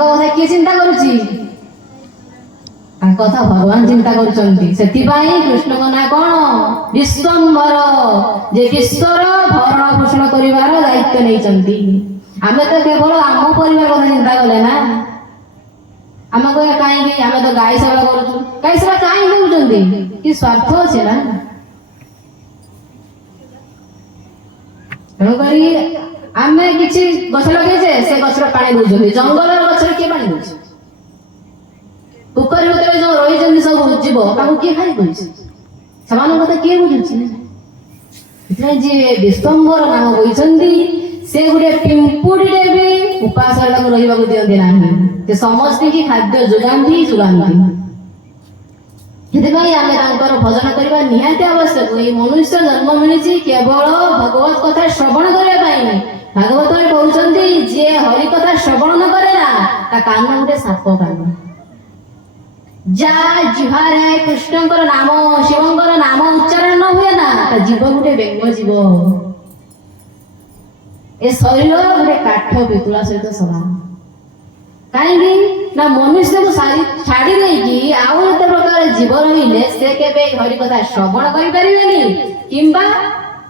କଥା किए चिंता करुची कथा भगवान चिंता करुचंती सेतिबाई कृष्ण को ना कोन विश्वम्भर जे विश्वर भरण पोषण करिवार दायित्व नै चंती आमे तो केवल आम परिवार कथा चिंता कले ना आम को काई आमे तो गाय सेवा करूछु गाय सेवा काई करूचंती कि स्वार्थ अछि ना तेणुकरी आमे किछि गछ लगे से गछ पानी दउछंती जंगल गछ के पानी दउछ पोखरी भीतर जो रही सब जीव ताकू किए खाई दउछ समान कथा किए बुझुछि इतने जे विश्वम्भर नाम होइछंती से गुटे पिंपुड़ीरे भी उपास रहिबा को दियंती नाही ते समस्त की खाद्य जुगांती ସେଥିପାଇଁ ଆମେ ତାଙ୍କର ଭଜନ କରିବା ନିହାତି ଆବଶ୍ୟକ। ଏହି ମନୁଷ୍ୟ ଜନ୍ମ ମିଳିଛି କେବଳ ଭଗବତ କଥା ଶ୍ରବଣ କରିବା ପାଇଁ। ଭାଗବତରେ କହୁଛନ୍ତି ଯିଏ ହରି କଥା ଶ୍ରବଣ ନ କରେ ନା ତା କାନ ଗୋଟେ ସାପ କାନ। ଯାହା ଜିହ୍ୱାରେ କୃଷ୍ଣଙ୍କର ନାମ ଶିବଙ୍କର ନାମ ଉଚ୍ଚାରଣ ନ ହୁଏ ନା ତା ଜୀବ ଗୋଟେ ବେଙ୍ଗ ଜୀବ। ଏ ଶରୀର ଗୋଟେ କାଠ ପିତୁଳା ସହିତ ସମାନ। କାହିଁକି ନା ମନୁଷ୍ୟକୁ ଛାଡ଼ି ଦେଇକି ଆଉ ଏତେ ପ୍ରକାର ଜୀବ ରହିଲେ ସେ କେବେ ହରି କଥା ଶ୍ରବଣ କରିପାରିବେନି କିମ୍ବା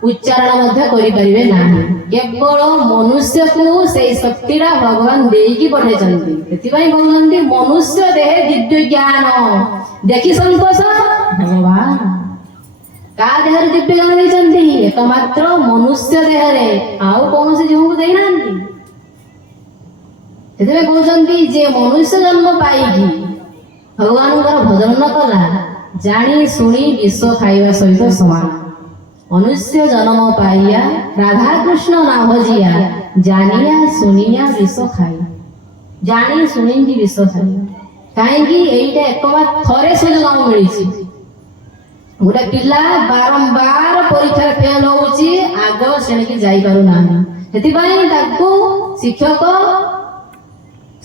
ଉଚ୍ଚାରଣ ମଧ୍ୟ କରିପାରିବେ ନାହିଁ। କେବଳ ମନୁଷ୍ୟକୁ ସେଇ ଶକ୍ତିଟା ଭଗବାନ ଦେଇକି ପଠେଇଛନ୍ତି। ସେଥିପାଇଁ କହୁଛନ୍ତି ମନୁଷ୍ୟ ଦେହେ ଦିବ୍ୟ ଜ୍ଞାନ ଦେଖି ସନ୍ତୋଷ ଭଗବାନ। କାହା ଦେହରେ ଦିବ୍ୟ ଜ୍ଞାନ ଦେଇଛନ୍ତି? ଏକମାତ୍ର ମନୁଷ୍ୟ ଦେହରେ, ଆଉ କୌଣସି ଜୀବକୁ ଦେଇନାହାନ୍ତି। ସେଥିପାଇଁ କହୁଛନ୍ତି ଯେ ମନୁଷ୍ୟ ଜନ୍ମ ପାଇକି ଭଗବାନଙ୍କର ଭଜନ ନ କଲା ଜାଣି ଶୁଣି ବିଷ ଖାଇବା ସହିତ ସମାନ। ମନୁଷ୍ୟ ଜନ୍ମ ପାଇଆ ରାଧାକୃଷ୍ଣ ନାମ ଭଜିଆ ଜାଣିଆ ଶୁଣିଆ ବିଷ ଖାଇ। ଜାଣି ଶୁଣିକି ବିଷ ଖାଇ। କାହିଁକି? ଏଇଟା ଏକମାତ୍ର ଥରେ ସୁଯୋଗ ଆମକୁ ମିଳିଛି। ଗୋଟେ ପିଲା ବାରମ୍ବାର ପରୀକ୍ଷାରେ ଫେଲ ହଉଛି, ଆଗ ଶ୍ରେଣୀକି ଯାଇପାରୁନାହିଁ। ସେଥିପାଇଁ ତାକୁ ଶିକ୍ଷକ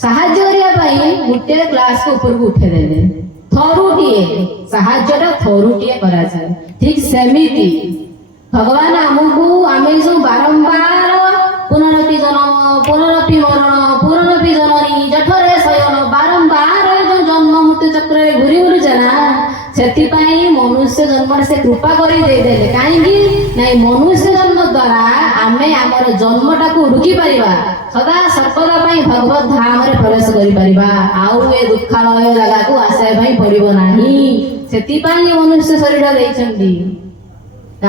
ସାହାଯ୍ୟ କରିବା ପାଇଁ ଗୋଟେ କ୍ଲାସ ଉପରକୁ ଉଠେଇଦେଲେ। ଥରୁଟିଏ ସାହାଯ୍ୟଟା ଥରୁଟିଏ କରାଯାଏ। ଠିକ ସେମିତି ଭଗବାନ ଆମକୁ ଆମେ ଯୋଉ ବାରମ୍ବାର ପୁନରପି ଜନ୍ମ ପୁନରପି ମରଣ ପୁନରପି ଜନନୀ ଜଠରେ ଶୟନ ବାରମ୍ବାର ଯୋଉ ଜନ୍ମ ମୃତ୍ୟୁ ଚକ୍ରରେ ଘୁରି ବୁଲୁଛେ ନା ସେଥିପାଇଁ ମନୁଷ୍ୟ ଜନ୍ମରେ ସେ କୃପା କରି ଦେଇଦେଲେ। କାହିଁକି? ନାଇଁ ମନୁଷ୍ୟ ଜନ୍ମ ଦ୍ୱାରା ଆମେ ଆମର ଜନ୍ମଟାକୁ ରୋକି ପାରିବା। ସଦା ସର୍ବଦା ପାଇଁ ଭଗବତ ଧାମରେ ପ୍ରବେଶ କରିପାରିବା। ଆଉ ଏ ଦୁଃଖାଳୟ ଜାଗାକୁ ଆସିବା ପାଇଁ ପଡିବ ନାହିଁ। ସେଥିପାଇଁ ମନୁଷ୍ୟ ଶରୀର ଦେଇଛନ୍ତି।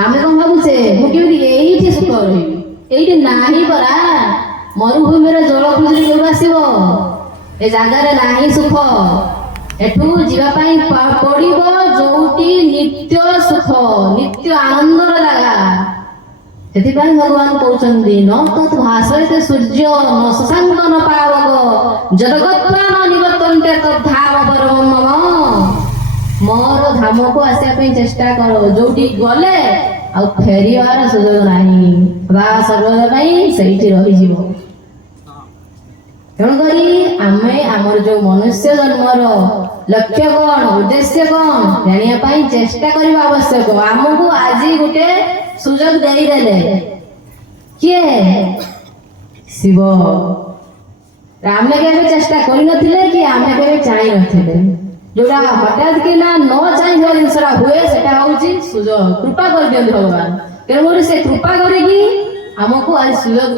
ଆମେ କଣ ଭାବୁଛେ ମୁଁ କେମିତି ଏଇଠି ସୁଖ ରହିବି? ଏଇଠି ନାହିଁ ପରା। ମରୁଭୂମିରେ ଜଳ ଖୋଜିଲେ କେଉଁଠୁ ଆସିବ? ଏ ଜାଗାରେ ନାହିଁ ସୁଖ। ଏଠୁ ଯିବା ପାଇଁ ପଡିବ ଯୋଉଠି ନିତ୍ୟ ସୁଖ ନିତ୍ୟ ଆନନ୍ଦର ଜାଗା। ସେଥିପାଇଁ ଭଗବାନ କହୁଛନ୍ତି ନ ତତ୍ ଭାସୟତେ ସୂର୍ଯ୍ୟ ନ ଶଶାଙ୍କ ନ ପାବକ ଯଦଗତ୍ୱା ନ ନିବର୍ତ୍ତନ୍ତେ ତଦ୍ଧାମ ପରମଂ ମମ। ମୋର ଧାମକୁ ଆସିବା ପାଇଁ ଚେଷ୍ଟା କର, ଯୋଉଠି ଗଲେ ଆଉ ଫେରିବାର ସୁଯୋଗ ନାହିଁ। ସଦା ସର୍ବଦା ପାଇଁ ସେଇଠି ରହିଯିବ। ତେଣୁକରି ଆମେ ଆମର ଯୋଉ ମନୁଷ୍ୟ ଜନ୍ମର ଲକ୍ଷ୍ୟ କଣ ଉଦ୍ଦେଶ୍ୟ କଣ ଜାଣିବା ପାଇଁ ଚେଷ୍ଟା କରିବା ଆବଶ୍ୟକ। ଆମକୁ ଆଜି ଗୋଟେ ସୁଯୋଗ ଦେଇଦେଲେ କିଏ? ଶିବ। ଆମେ କେବେ ଚେଷ୍ଟା କରିନଥିଲେ କି ଆମେ କେବେ ଚାହିଁ ନଥିଲେ। ଯୋଉଟା ହଠାତ୍ କିନା ନ ଚାହିଁଥିବା ଜିନିଷଟା ହୁଏ ସେଟା ହଉଛି ସୁଯୋଗ। କୃପା କରିଦିଅନ୍ତି ଭଗବାନ। ତେଣୁକରି ସେ କୃପା କରିକି ଆମକୁ ଆଜି ସୁଯୋଗ